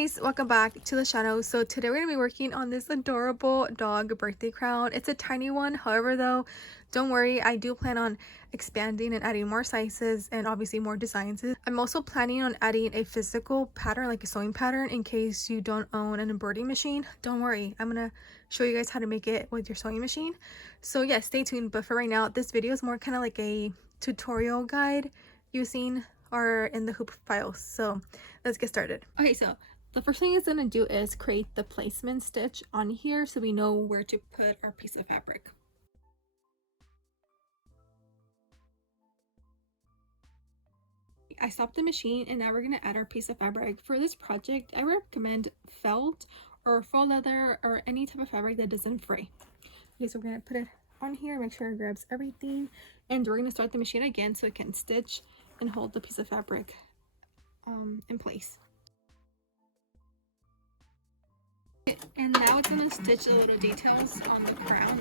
Guys, welcome back to the channel. So today we're going to be working on this adorable dog birthday crown. It's a tiny one, however though, don't worry, I do plan on expanding and adding more sizes and obviously more designs. I'm also planning on adding a physical pattern, like a sewing pattern, in case you don't own an embroidery machine. Don't worry, I'm gonna show you guys how to make it with your sewing machine. So yeah, stay tuned. But for right now, this video is more kind of like a tutorial guide using our in the hoop files. So let's get started. Okay, so the first thing it's going to do is create the placement stitch on here so we know where to put our piece of fabric. I stopped the machine and now we're going to add our piece of fabric. For this project, I recommend felt or faux leather or any type of fabric that doesn't fray. Okay, so we're going to put it on here, make sure it grabs everything, and we're going to start the machine again so it can stitch and hold the piece of fabric in place. And now it's going to stitch the little details on the crown.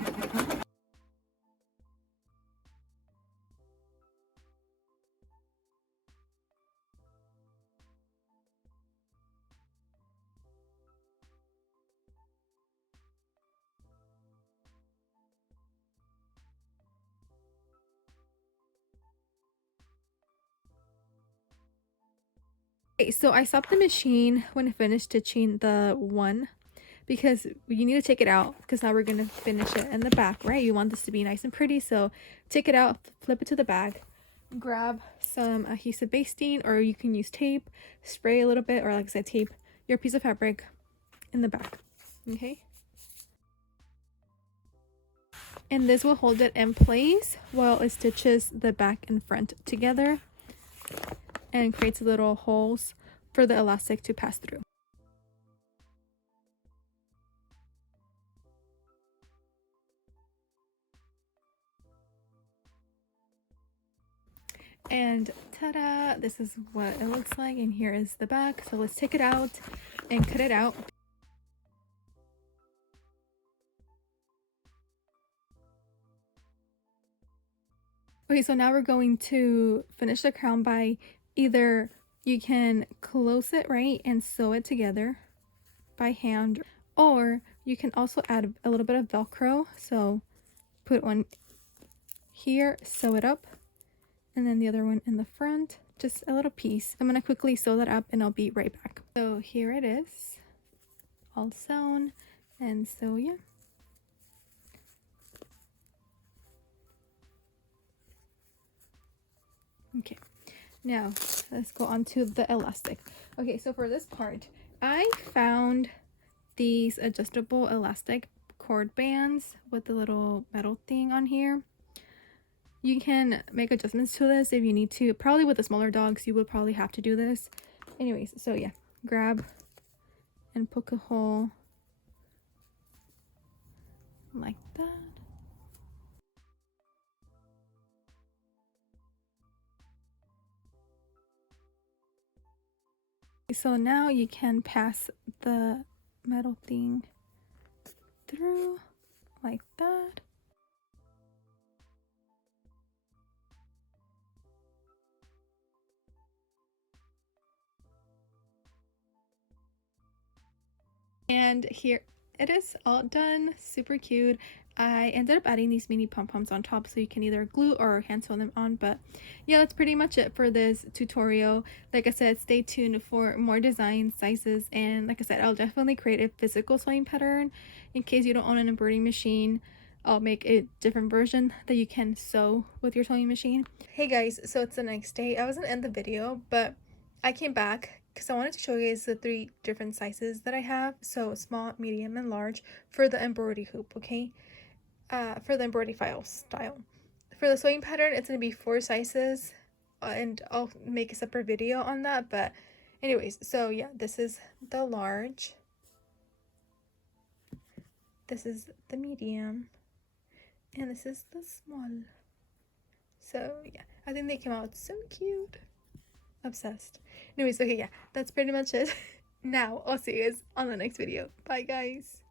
Okay, so I stopped the machine when I finished stitching the one, because you need to take it out because now we're going to finish it in the back, right? You want this to be nice and pretty, so take it out, flip it to the back, grab some adhesive basting, or you can use tape, spray a little bit, or like I said, tape your piece of fabric in the back. Okay, and this will hold it in place while it stitches the back and front together and creates little holes for the elastic to pass through. And ta-da, this is what it looks like, and here is the back. So let's take it out and cut it out. Okay, so now we're going to finish the crown by either you can close it, right, and sew it together by hand, or you can also add a little bit of Velcro. So put one here, sew it up, and then the other one in the front, just a little piece. I'm gonna quickly sew that up and I'll be right back. So here it is, all sewn. And so yeah, okay, now let's go on to the elastic. Okay, so for this part I found these adjustable elastic cord bands with the little metal thing on here. You can make adjustments to this if you need to. Probably with the smaller dogs you would probably have to do this. Anyways, so yeah, grab and poke a hole like that. So now you can pass the metal thing through like that. And here it is, all done. Super cute. I ended up adding these mini pom-poms on top so you can either glue or hand sew them on. But yeah, that's pretty much it for this tutorial. Like I said, stay tuned for more designs, sizes, and like I said, I'll definitely create a physical sewing pattern in case you don't own an embroidery machine. I'll make a different version that you can sew with your sewing machine. Hey guys, so it's the next day. I wasn't in the video, but I came back because I wanted to show you guys the 3 different sizes that I have. So small, medium, and large for the embroidery hoop, okay? For the embroidery file style. For the sewing pattern, it's going to be 4 sizes, and I'll make a separate video on that. But anyways, so yeah, this is the large, this is the medium, and this is the small. So yeah, I think they came out so cute. Obsessed. Anyways, okay, yeah, that's pretty much it. Now I'll see you guys on the next video. Bye guys.